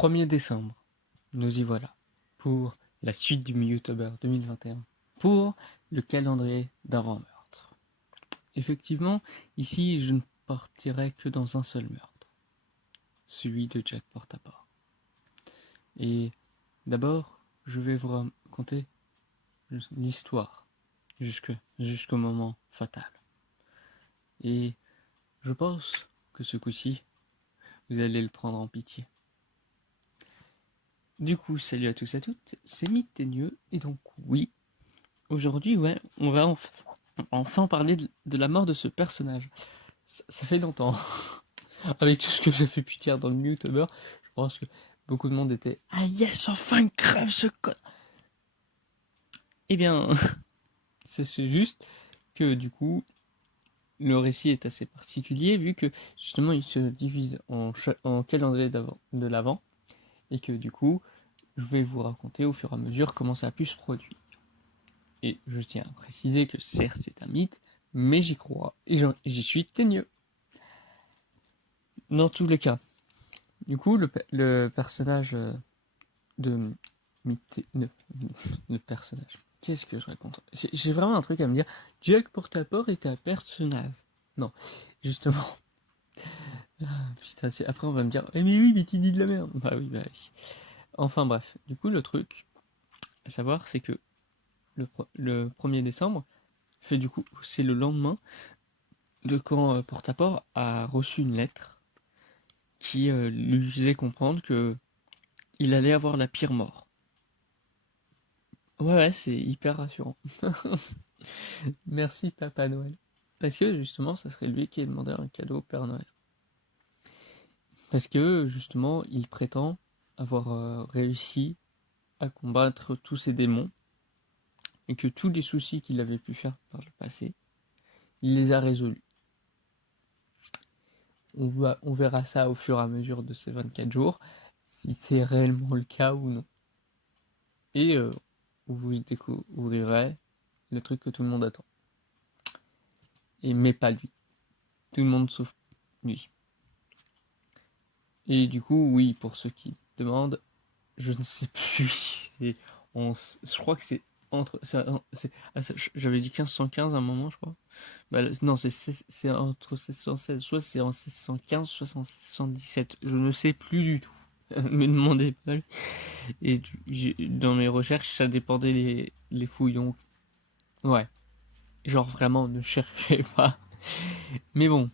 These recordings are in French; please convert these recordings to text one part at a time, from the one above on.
1er décembre, nous y voilà, pour la suite du Mewtober 2021, pour le calendrier d'avant-meurtre. Effectivement, ici je ne partirai que dans un seul meurtre, celui de Jack Portaport. Et d'abord, je vais vous raconter l'histoire jusqu'au moment fatal. Et je pense que ce coup-ci, vous allez le prendre en pitié. Du coup, salut à tous et à toutes, c'est Mythénieux, et donc oui, aujourd'hui, on va enfin parler de la mort de ce personnage. Ça fait longtemps. Avec tout ce que j'ai pu dire dans le Mewtober, je pense que beaucoup de monde était « Ah yes, enfin crève ce code !» Eh bien, c'est juste que du coup, le récit est assez particulier, vu que justement il se divise en calendrier de l'avant, et que du coup, je vais vous raconter au fur et à mesure comment ça a pu se produire. Et je tiens à préciser que certes c'est un mythe, mais j'y crois et j'y suis teigneux. Dans tous les cas, du coup le personnage de le personnage. Qu'est-ce que je raconte? J'ai vraiment un truc à me dire. Jack Portaport est un personnage. Non, justement. Putain, après on va me dire, eh mais oui, mais tu dis de la merde. Bah oui, bah oui. Enfin bref, du coup le truc à savoir c'est que le 1er décembre, du coup, c'est le lendemain de quand Portaport a reçu une lettre qui lui faisait comprendre que il allait avoir la pire mort. Ouais, c'est hyper rassurant. Merci Papa Noël. Parce que justement, ça serait lui qui ait demandé un cadeau au Père Noël. Parce que justement, il prétend avoir réussi à combattre tous ces démons et que tous les soucis qu'il avait pu faire par le passé, il les a résolus. On verra ça au fur et à mesure de ces 24 jours, si c'est réellement le cas ou non. Et vous découvrirez le truc que tout le monde attend. Mais pas lui. Tout le monde sauf lui. Et du coup, oui, pour ceux qui demandent, je ne sais plus. Je crois que c'est entre. J'avais dit 1515 à un moment, je crois. Bah, non, c'est entre 1616. Soit c'est en 1615, soit en 1617. Je ne sais plus du tout. Me demandez pas. Et dans mes recherches, ça dépendait les fouillons. Ouais. Genre vraiment, ne cherchez pas. Mais bon.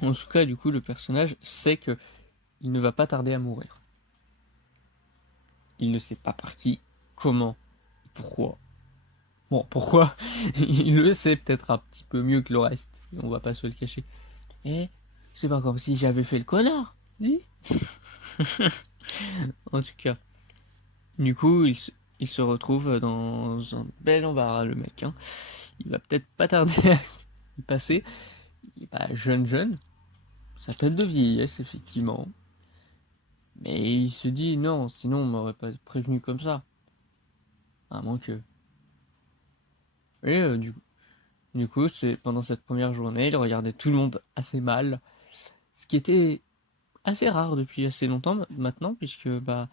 En tout cas, du coup, le personnage sait que il ne va pas tarder à mourir. Il ne sait pas par qui, comment, pourquoi. Bon, pourquoi? Il le sait peut-être un petit peu mieux que le reste. On va pas se le cacher. Et c'est pas comme si j'avais fait le connard. Si. En tout cas. Du coup, il se retrouve dans un bel embarras, le mec. Hein. Il va peut-être pas tarder à y passer. Il est pas jeune. Ça peut être de vieillesse, effectivement. Mais il se dit, non, sinon on m'aurait pas prévenu comme ça. À moins que... Et du coup, c'est pendant cette première journée, il regardait tout le monde assez mal. Ce qui était assez rare depuis assez longtemps maintenant, puisque maintenant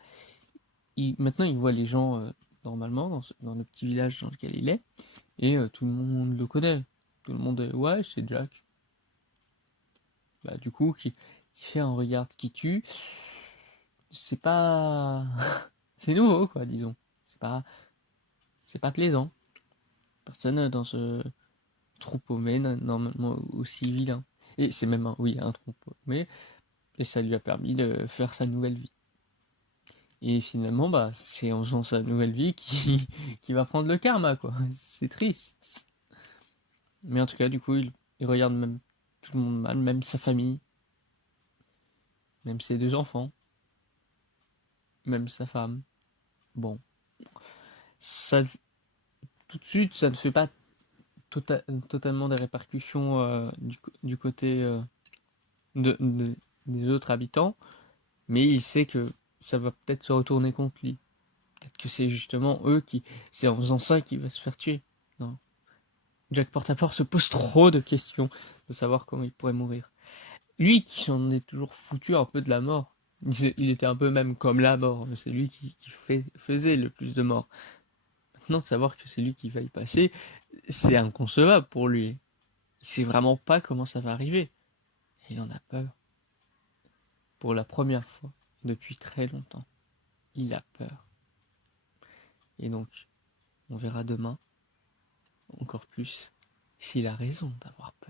il voit les gens normalement dans le petit village dans lequel il est, et tout le monde le connaît. Tout le monde est ouais, c'est Jack. Du coup, qui fait un regard qui tue, c'est pas. C'est nouveau, quoi, disons. C'est pas plaisant. Personne dans ce troupeau mais normalement aussi vilain. Et c'est même un troupeau mais et ça lui a permis de faire sa nouvelle vie. Et finalement, c'est en faisant sa nouvelle vie qui va prendre le karma, quoi. C'est triste. Mais en tout cas, du coup, il regarde même tout le monde mal, même sa famille, même ses 2 enfants, même sa femme. Bon, ça, tout de suite, ça ne fait pas totalement des répercussions du côté des autres habitants, mais il sait que ça va peut-être se retourner contre lui. Peut-être que c'est justement c'est en faisant ça qu'il va se faire tuer. Non. Jack Portaport se pose trop de questions de savoir comment il pourrait mourir. Lui qui s'en est toujours foutu un peu de la mort, Il était un peu même comme la mort. C'est lui qui faisait le plus de morts. Maintenant, de savoir que c'est lui qui va y passer, c'est inconcevable pour lui. Il sait vraiment pas comment ça va arriver. Et il en a peur. Pour la première fois depuis très longtemps. Il a peur. Et donc, on verra demain, encore plus, s'il a raison d'avoir peur.